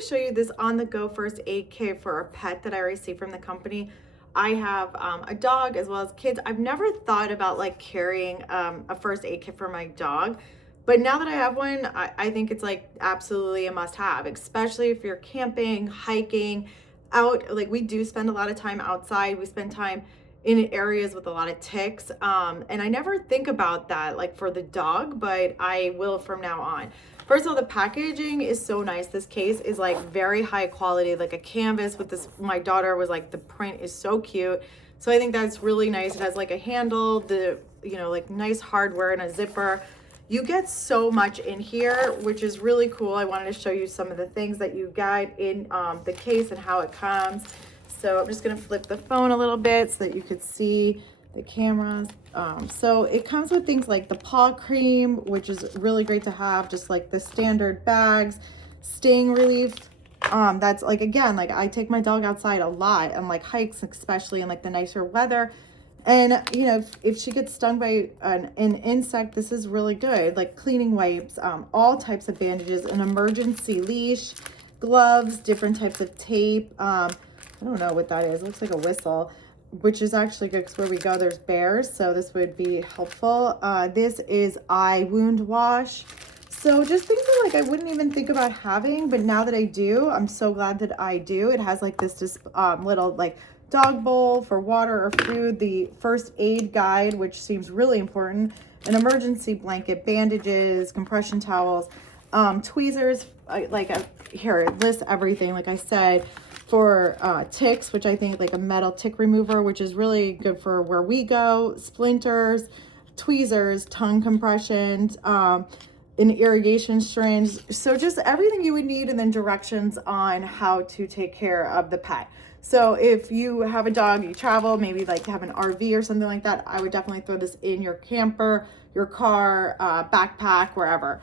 to show you this on-the-go first aid kit for a pet that I received from the company. I have a dog as well as kids. I've never thought about like carrying a first aid kit for my dog, but now that I have one, I think it's like absolutely a must-have, especially if you're camping, hiking, out. Like we do spend a lot of time outside. We spend time in areas with a lot of ticks, and I never think about that like for the dog, but I will from now on. First of all, the packaging is so nice. This case is like very high quality, like a canvas with this. My daughter was like, the print is so cute. So I think that's really nice. It has like a handle, like nice hardware and a zipper. You get so much in here, which is really cool. I wanted to show you some of the things that you get in the case and how it comes. So I'm just gonna flip the phone a little bit so that you could see the cameras. So it comes with things like the paw cream, which is really great to have, just like the standard bags, sting relief. That's like, again, like I take my dog outside a lot and like hikes, especially in like the nicer weather. And if she gets stung by an insect, this is really good. Like cleaning wipes, all types of bandages, an emergency leash, gloves, different types of tape. I don't know what that is. It looks like a whistle, which is actually good because where we go, there's bears. So this would be helpful. This is eye wound wash. So just things that like I wouldn't even think about having, but now that I do, I'm so glad that I do. It has like this little like dog bowl for water or food, the first aid guide, which seems really important, an emergency blanket, bandages, compression towels, tweezers, here it lists everything, like I said, for ticks, which I think like a metal tick remover, which is really good for where we go, splinters, tweezers, tongue compressions, an irrigation syringe. So just everything you would need, and then directions on how to take care of the pet. So if you have a dog, you travel, maybe like have an RV or something like that, I would definitely throw this in your camper, your car, backpack, wherever.